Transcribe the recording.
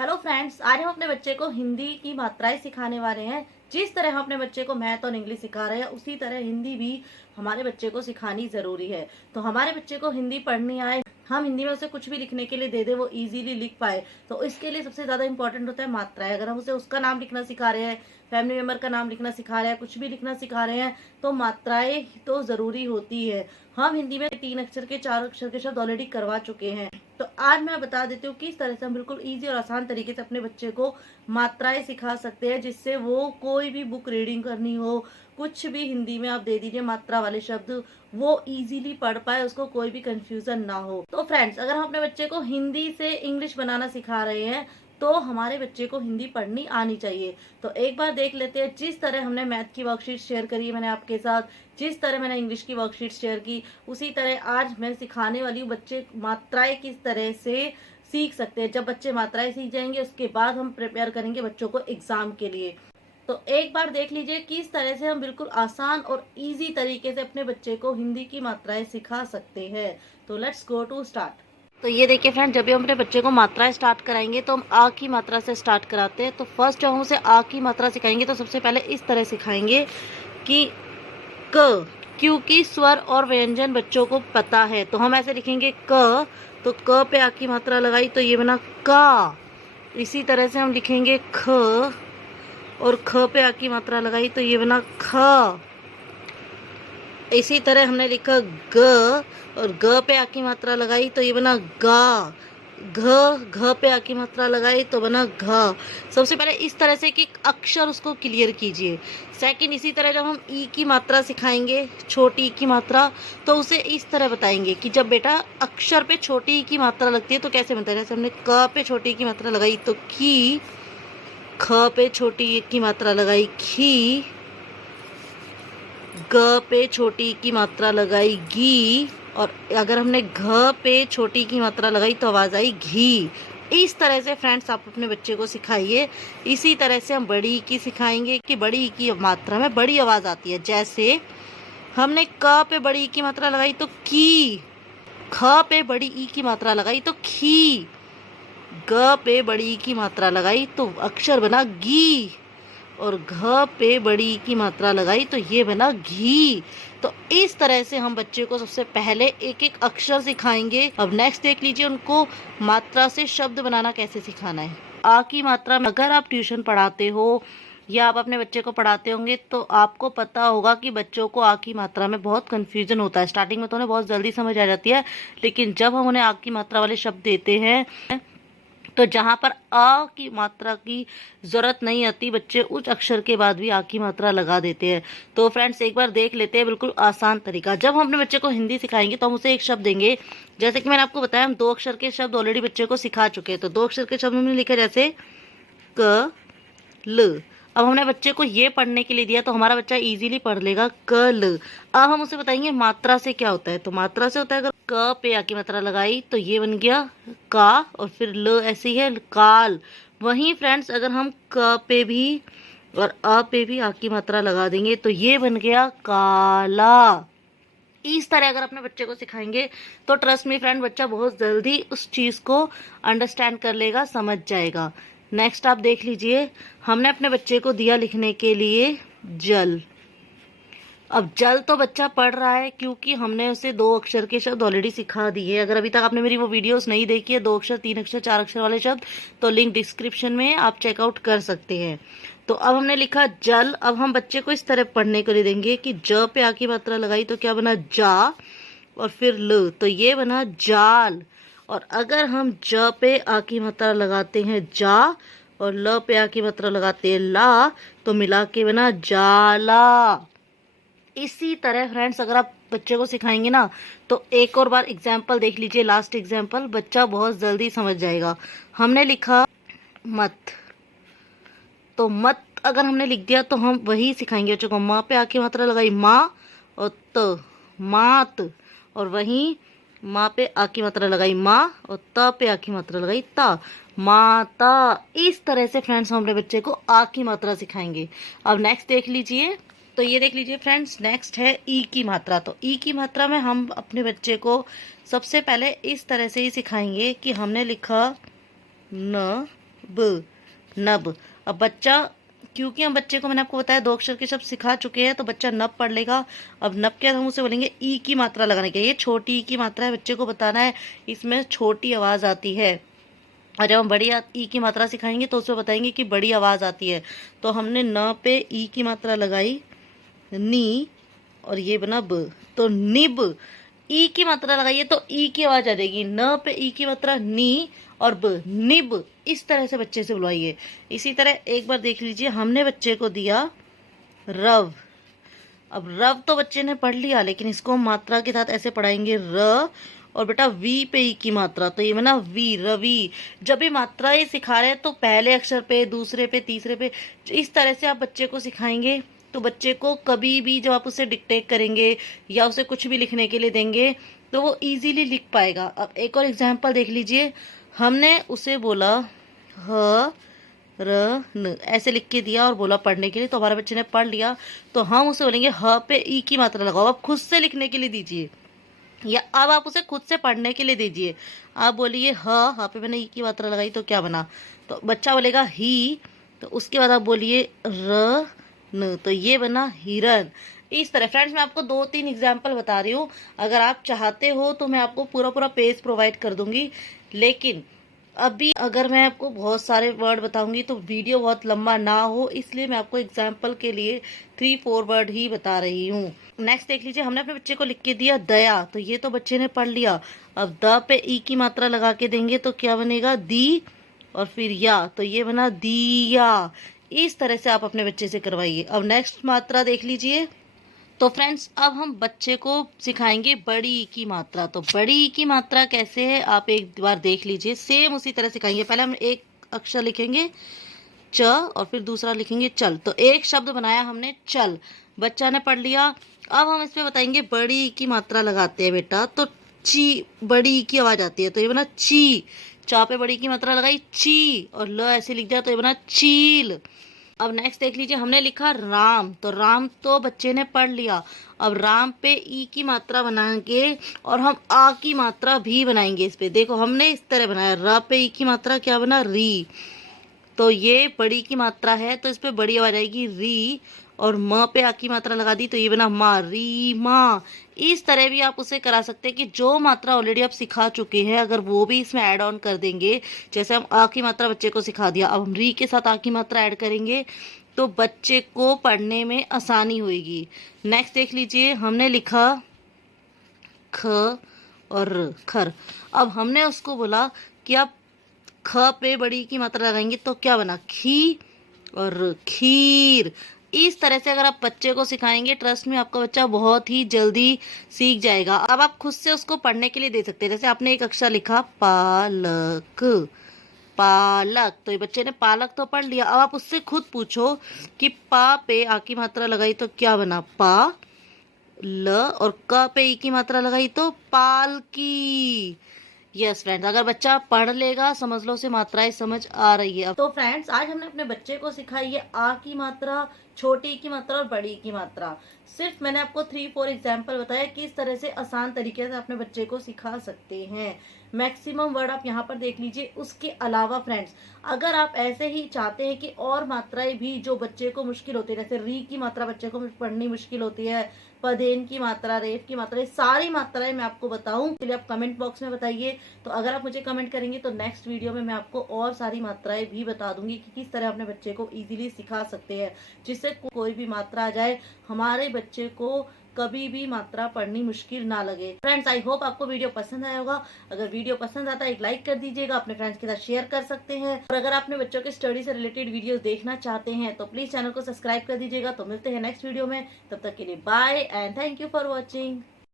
Hello friends, आज हम अपने बच्चे को हिंदी की मात्राएं सिखाने वाले हैं। जिस तरह हम अपने बच्चे को मैथ और इंग्लिश सिखा रहे हैं, उसी तरह हिंदी भी हमारे बच्चे को सिखानी जरूरी है। तो हमारे बच्चे को हिंदी पढ़नी आए, हम हिंदी में उसे कुछ भी लिखने के लिए दे दे, वो इजीली लिख पाए, तो इसके लिए सबसे ज्यादा इंपॉर्टेंट होता है मात्राएं। अगर हम उसे उसका नाम लिखना सिखा रहे हैं, फैमिली मेंबर का नाम लिखना सिखा रहे हैं, कुछ भी लिखना सिखा रहे हैं, तो मात्राएं तो जरूरी होती है। हम हिंदी में 3 अक्षर के 4 अक्षर के शब्द ऑलरेडी करवा चुके हैं। तो आज मैं बता देती हूँ किस तरह से हम बिल्कुल इजी और आसान तरीके से अपने बच्चे को मात्राएं सिखा सकते हैं, जिससे वो कोई भी बुक रीडिंग करनी हो, कुछ भी हिंदी में आप दे दीजिए मात्रा वाले शब्द, वो इजीली पढ़ पाए, उसको कोई भी कंफ्यूजन ना हो। तो फ्रेंड्स, अगर हम अपने बच्चे को हिंदी से इंग्लिश बनाना सिखा रहे हैं, तो हमारे बच्चे को हिंदी पढ़नी आनी चाहिए। तो एक बार देख लेते हैं, जिस तरह हमने मैथ की वर्कशीट शेयर करी है मैंने आपके साथ, जिस तरह मैंने इंग्लिश की वर्कशीट शेयर की, उसी तरह आज मैं सिखाने वाली हूँ बच्चे मात्राएं किस तरह से सीख सकते हैं। जब बच्चे मात्राएं सीख जाएंगे, उसके बाद हम प्रिपेयर करेंगे बच्चों को एग्जाम के लिए। तो एक बार देख लीजिए किस तरह से हम बिल्कुल आसान और इजी तरीके से अपने बच्चे को हिंदी की मात्राएं सिखा सकते हैं। तो लेट्स गो टू स्टार्ट। तो ये देखिए फ्रेंड, जब भी हम अपने बच्चे को मात्राएं स्टार्ट कराएंगे तो हम आ की मात्रा से स्टार्ट कराते हैं। तो फर्स्ट जब हम उसे आ की मात्रा सिखाएंगे तो सबसे पहले इस तरह सिखाएंगे कि क, क्योंकि स्वर और व्यंजन बच्चों को पता है, तो हम ऐसे लिखेंगे क, तो क पे आ की मात्रा लगाई तो ये बना का। इसी तरह से हम लिखेंगे ख, और ख पे आ की मात्रा लगाई तो ये बना ख। इसी तरह हमने लिखा ग, और ग पे आ की मात्रा लगाई तो ये बना गा। घ पे आ की मात्रा लगाई तो बना घ। सबसे पहले इस तरह से कि अक्षर उसको क्लियर कीजिए। सेकंड, इसी तरह जब हम ई की मात्रा सिखाएंगे, छोटी ई की मात्रा, तो उसे इस तरह बताएंगे कि जब बेटा अक्षर पे छोटी ई की मात्रा लगती है तो कैसे बनता है। जैसे हमने क पे छोटी ई की मात्रा लगाई तो की, ख पे छोटी ई की मात्रा लगाई खी, ग पे छोटी की मात्रा लगाई गी, और अगर हमने घ पे छोटी की मात्रा लगाई तो आवाज आई घी। इस तरह से फ्रेंड्स आप अपने बच्चे को सिखाइए। इसी तरह से हम बड़ी की सिखाएंगे कि बड़ी की मात्रा में बड़ी आवाज आती है। जैसे हमने क पे बड़ी ई की मात्रा लगाई तो की, ख पे बड़ी ई की मात्रा लगाई तो खी, ग पे बड़ी ई की मात्रा लगाई तो अक्षर बना गी, और घ पे बड़ी की मात्रा लगाई तो ये बना घी। तो इस तरह से हम बच्चे को सबसे पहले एक एक अक्षर सिखाएंगे। अब नेक्स्ट देख लीजिए उनको मात्रा से शब्द बनाना कैसे सिखाना है। आ की मात्रा में अगर आप ट्यूशन पढ़ाते हो या आप अपने बच्चे को पढ़ाते होंगे तो आपको पता होगा कि बच्चों को आ की मात्रा में बहुत कंफ्यूजन होता है। स्टार्टिंग में तो उन्हें बहुत जल्दी समझ आ जाती है, लेकिन जब हम उन्हें आ की मात्रा वाले शब्द देते हैं तो जहां पर आ की मात्रा की जरूरत नहीं आती, बच्चे उस अक्षर के बाद भी आ की मात्रा लगा देते हैं। तो फ्रेंड्स, एक बार देख लेते हैं बिल्कुल आसान तरीका। जब हम अपने बच्चे को हिंदी सिखाएंगे तो हम उसे एक शब्द देंगे। जैसे कि मैंने आपको बताया, हम 2 अक्षर के शब्द ऑलरेडी बच्चे को सिखा चुके हैं। तो 2 अक्षर के शब्द हमने लिखे जैसे क ल। अब हमने बच्चे को ये पढ़ने के लिए दिया तो हमारा बच्चा इजीली पढ़ लेगा क ल। अब हम उसे बताएंगे मात्रा से क्या होता है। तो मात्रा से होता है, अगर क पे आ की मात्रा लगाई तो ये बन गया का, और फिर ल ऐसी है काल। वहीं फ्रेंड्स, अगर हम क पे भी और अ पे भी आ की मात्रा लगा देंगे तो ये बन गया काला। इस तरह अगर अपने बच्चे को सिखाएंगे तो ट्रस्ट मी फ्रेंड, बच्चा बहुत जल्दी उस चीज को अंडरस्टैंड कर लेगा, समझ जाएगा। नेक्स्ट आप देख लीजिए, हमने अपने बच्चे को दिया लिखने के लिए जल। अब जल तो बच्चा पढ़ रहा है क्योंकि हमने उसे 2 अक्षर के शब्द ऑलरेडी सिखा दिए। अगर अभी तक आपने मेरी वो वीडियोस नहीं देखी है 2 अक्षर, 3 अक्षर, 4 अक्षर वाले शब्द, तो लिंक डिस्क्रिप्शन में आप चेकआउट कर सकते हैं। तो अब हमने लिखा जल। अब हम बच्चे को इस तरह पढ़ने के लिए देंगे कि ज पे आ की मात्रा लगाई तो क्या बना जा, और फिर ल तो ये बना जाल। और अगर हम ज पे आ की मात्रा लगाते हैं जा, और ल पे आ की मात्रा लगाते हैं ला, तो मिला के बना जाला। इसी तरह फ्रेंड्स, अगर आप बच्चे को सिखाएंगे ना तो एक और बार एग्जाम्पल देख लीजिए, लास्ट एग्जाम्पल, बच्चा बहुत जल्दी समझ जाएगा। हमने लिखा मत, तो मत अगर हमने लिख दिया तो हम वही सिखाएंगे बच्चों को। माँ पे आ की मात्रा लगाई माँ, और त मात, और वहीं माँ पे आ की मात्रा लगाई माँ, और त पे आ की मात्रा लगाई ता, माता। इस तरह से फ्रेंड्स हम अपने बच्चे को आ की मात्रा सिखाएंगे। अब नेक्स्ट देख लीजिए, तो ये देख लीजिए फ्रेंड्स, नेक्स्ट है ई की मात्रा। तो ई की मात्रा में हम अपने बच्चे को सबसे पहले इस तरह से ही सिखाएंगे कि हमने लिखा न, ब, नब। अब बच्चा, क्योंकि हम बच्चे को, मैंने आपको बताया 2 अक्षर के शब्द सिखा चुके हैं, तो बच्चा नब पढ़ लेगा। अब नब के बाद हम उसे बोलेंगे ई की मात्रा लगाने के, ये छोटी ई की मात्रा है, बच्चे को बताना है इसमें छोटी आवाज आती है। और जब हम बड़ी ई की मात्रा सिखाएंगे तो उसमें बताएंगे कि बड़ी आवाज आती है। तो हमने न पे ई की मात्रा लगाई, नी, और ये बना ब, तो निब। ई की मात्रा लगाइए तो ई की आवाज आ जाएगी, न पे ई की मात्रा नी और ब, निब। इस तरह से बच्चे से बुलवाइए। इसी तरह एक बार देख लीजिए, हमने बच्चे को दिया रव। अब रव तो बच्चे ने पढ़ लिया, लेकिन इसको हम मात्रा के साथ ऐसे पढ़ाएंगे, र और बेटा वी पे ई की मात्रा, तो ये बना वी, रवि। जब भी मात्राएं सिखा रहे हैं तो पहले अक्षर पे, दूसरे पे, तीसरे पे, इस तरह से आप बच्चे को सिखाएंगे तो बच्चे को कभी भी जब आप उसे डिक्टेट करेंगे या उसे कुछ भी लिखने के लिए देंगे तो वो इजीली लिख पाएगा। अब एक और एग्जांपल देख लीजिए, हमने उसे बोला ह र न, ऐसे लिख के दिया और बोला पढ़ने के लिए, तो हमारे बच्चे ने पढ़ लिया। तो हम उसे बोलेंगे ह पे ई की मात्रा लगाओ। आप खुद से लिखने के लिए दीजिए, या अब आप उसे खुद से पढ़ने के लिए दीजिए। आप बोलिए ह पे मैंने ई की मात्रा लगाई तो क्या बना, तो बच्चा बोलेगा ही। तो उसके बाद आप बोलिए र न, तो ये बना हिरन। इस तरह फ्रेंड्स मैं आपको 2-3 एग्जाम्पल बता रही हूँ। अगर आप चाहते हो तो मैं आपको पूरा पूरा पेज प्रोवाइड कर दूंगी, लेकिन अभी अगर मैं आपको बहुत सारे वर्ड बताऊंगी तो वीडियो बहुत लंबा ना हो, इसलिए मैं आपको एग्जाम्पल के लिए 3-4 वर्ड ही बता रही हूँ। नेक्स्ट देख लीजिए, हमने अपने बच्चे को लिख के दिया दया, तो ये तो बच्चे ने पढ़ लिया। अब द पे ई की मात्रा लगा के देंगे तो क्या बनेगा, दी और फिर या, तो ये बना दिया। इस तरह से आप अपने बच्चे से करवाइए। अब नेक्स्ट मात्रा देख लीजिए। तो फ्रेंड्स अब हम बच्चे को सिखाएंगे बड़ी ई की मात्रा। तो बड़ी ई की मात्रा कैसे है आप एक बार देख लीजिए, सेम उसी तरह सिखाएंगे। पहले हम एक अक्षर लिखेंगे च और फिर दूसरा लिखेंगे चल। तो एक शब्द बनाया हमने चल, बच्चा ने पढ़ लिया। अब हम इसमें बताएंगे बड़ी ई की मात्रा लगाते हैं बेटा, तो ची, बड़ी ई की आवाज आती है, तो ये बना ची। चा पे बड़ी की मात्रा लगाई ची, और ल ऐसे लिख दिया तो ये बना चील। अब नेक्स्ट देख लीजिए, हमने लिखा राम, तो राम तो बच्चे ने पढ़ लिया। अब राम पे ई की मात्रा बनाएंगे और हम आ की मात्रा भी बनाएंगे इस पे। देखो हमने इस तरह बनाया, र पे ई की मात्रा क्या बना, री। तो ये बड़ी की मात्रा है तो इस पे बड़ी आवाज आएगी री, और म पे आ की मात्रा लगा दी तो ये बना माँ, री माँ। इस तरह भी आप उसे करा सकते हैं कि जो मात्रा ऑलरेडी आप सिखा चुके हैं अगर वो भी इसमें ऐड ऑन कर देंगे। जैसे हम आ की मात्रा बच्चे को सिखा दिया, अब हम री के साथ आ की मात्रा ऐड करेंगे तो बच्चे को पढ़ने में आसानी होगी। नेक्स्ट देख लीजिए, हमने लिखा ख और र, खर। अब हमने उसको बोला कि आप ख पे बड़ी की मात्रा लगाएंगे तो क्या बना, खी और खीर। इस तरह से अगर आप बच्चे को सिखाएंगे, ट्रस्ट में आपका बच्चा बहुत ही जल्दी सीख जाएगा। अब आप खुद से उसको पढ़ने के लिए दे सकते हैं। जैसे आपने एक अक्षर लिखा पालक, पालक, तो ये बच्चे ने पालक तो पढ़ लिया। अब आप उससे खुद पूछो कि पा पे आ की मात्रा लगाई तो क्या बना, पा ल, और क पे ई की मात्रा लगाई तो पालकी। यस फ्रेंड्स, अगर बच्चा पढ़ लेगा समझ लो उसे मात्राएं समझ आ रही है। तो फ्रेंड्स आज हमने अपने बच्चे को सिखाई है आ की मात्रा, छोटी की मात्रा और बड़ी की मात्रा। सिर्फ मैंने आपको 3-4 एग्जाम्पल बताया किस तरह से आसान तरीके से अपने बच्चे को सिखा सकते हैं। मैक्सिमम वर्ड आप यहाँ पर देख लीजिए। उसके अलावा फ्रेंड्स अगर आप ऐसे ही चाहते हैं कि और मात्राएं भी जो बच्चे को मुश्किल होती है, जैसे री की मात्रा बच्चे को पढ़नी मुश्किल होती है, पदेन की मात्रा, रेफ की मात्रा, सारी मात्राएं मैं आपको बताऊं, इसलिए आप कमेंट बॉक्स में बताइए। तो अगर आप मुझे कमेंट करेंगे तो नेक्स्ट वीडियो में मैं आपको और सारी मात्राएं भी बता दूंगी कि किस तरह अपने बच्चे को इजीली सिखा सकते हैं, जिससे कोई भी मात्रा आ जाए हमारे बच्चे को कभी भी मात्रा पढ़नी मुश्किल ना लगे। फ्रेंड्स आई होप आपको वीडियो पसंद आया होगा। अगर वीडियो पसंद आता है एक लाइक कर दीजिएगा, अपने फ्रेंड्स के साथ शेयर कर सकते हैं, और अगर आपने बच्चों के स्टडी से रिलेटेड वीडियोस देखना चाहते हैं तो प्लीज चैनल को सब्सक्राइब कर दीजिएगा। तो मिलते हैं नेक्स्ट वीडियो में, तब तक के लिए bye and thank you for watching.